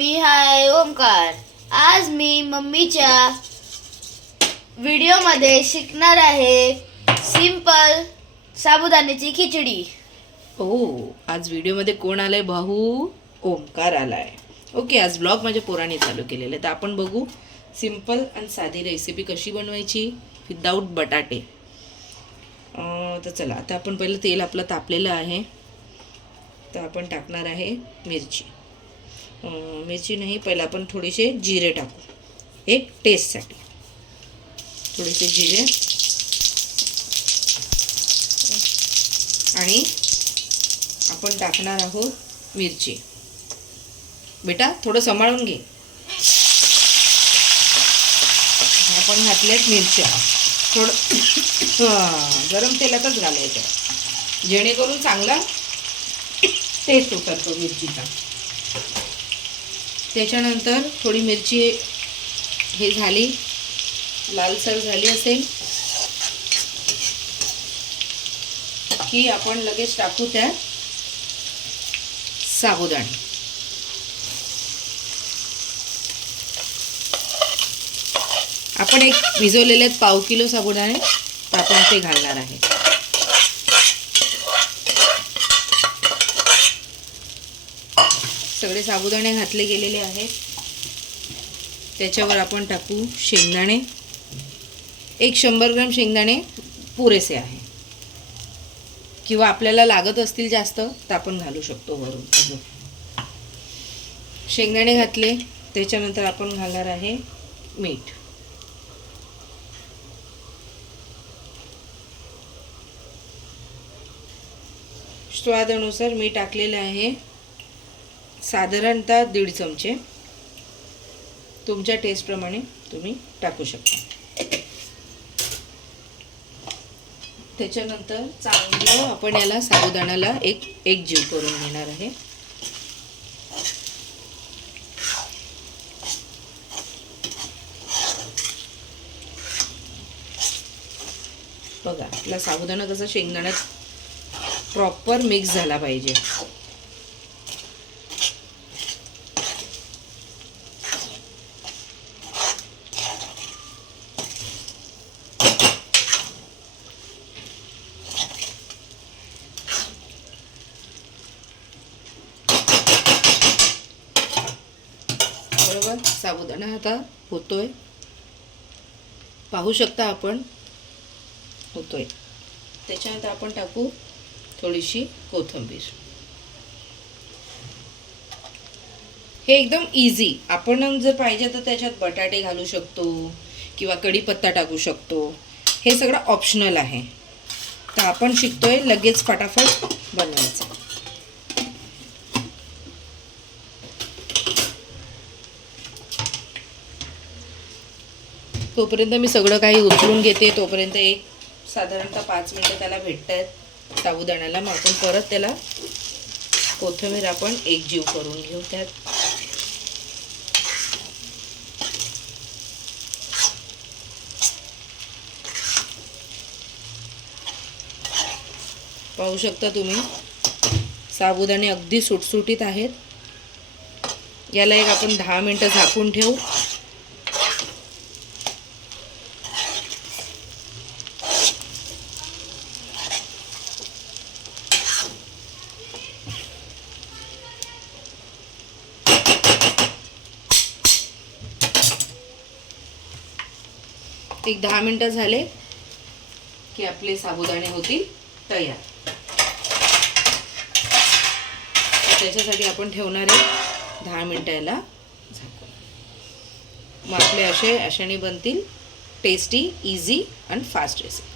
मी हाय ओमकार। आज मी मम्मीच्या व्हिडिओमध्ये शिकणार आहे सिंपल साबुदाण्याची खिचडी। आज व्हिडिओमध्ये कोण आलंय? भाऊ ओमकार आलाय। ओके, आज ब्लॉग माझ्या पोराने चालू केलेलं आहे, तर आपण बघू सिंपल आणि साधी रेसिपी कशी बनवायची विदाऊट बटाटे। तर चला, आता आपण पहिलं तेल आपलं तापलेलं आहे, तर आपण टाकणार आहे मिरची। मिरची नाही, पहिला आपण थोडेसे जिरे टाकू, एक टेस्टसाठी थोडेसे जिरे आणि आपण टाकणार आहोत मिरची। बेटा थोडं सांभाळून घे। आपण घातल्यात मिरच्या, थोडं गरम तेलातच घालायचं जेणेकरून चांगला टेस्ट उतरतो मिरचीचा। त्याच्यानंतर थोडी मिरची हे झाली, लालसर झाली असेल की आपण लगेच टाकू त्यात साबुदाणे। आपण एक भिजवलेले आहेत पाव किलो साबुदाणे, तर आपण ते घालणार आहे। सगळे साबुदाणे घातले गेलेले आहेत। त्याच्यावर आपण टाकू शेंगदाणे, एक 100 ग्रॅम शेंगदाणे पुरेसे आहे, किंवा आपल्याला लागत असतील जास्त तर आपण घालू शकतो वरून अजून। शेंगदाणे घातले, त्याच्यानंतर आपण घालणार आहे मीठ। स्वादानुसार मीठ टाकलेलं आहे, साधारणतः 1.5 चमचे। तुमच्या टेस्टप्रमाणे तुम्ही टाकू शकता। त्याच्यानंतर चांगलं आपण याला साबुदाण्याला एक जीव करून घेणार आहे। बघा, आपला साबुदाणा कसा शेंगदाण्यात प्रॉपर मिक्स झाला पाहिजे। बरोबर, साबुदाणा आता होतोय, पाहू शकता आपण होतोय। त्याच्यानंतर आपण टाकू थोडीशी कोथिंबीर। हे एकदम इझी, आपण जर पाहिजे तर त्याच्यात बटाटे घालू शकतो किंवा कढीपत्ता टाकू शकतो, हे सगळं ऑप्शनल आहे। तर आपण शिकतोय लगेच फटाफट बनवायचं। तोपर्यंत मी सगळं काही उचलून घेते, तोपर्यंत एक साधारणतः 5 मिनिटं त्याला भेटत आहेत साबुदाण्याला। मग आपण परत त्याला कोथिंबीर आपण एक जीव करून घेऊ त्यात। पाहू शकता तुम्ही, साबुदाणे अगदी सुटसुटीत आहेत। याला एक आपण 10 मिनिटं झाकून ठेवू। एक 10 मिनिटं झाले की आपले साबुदाणे होतील तयार। त्याच्यासाठी आपण ठेवणार आहे 10 मिनिटं याला झाकून। मग आपले अशाने बनतील टेस्टी, इझी आणि फास्ट रेसिपी।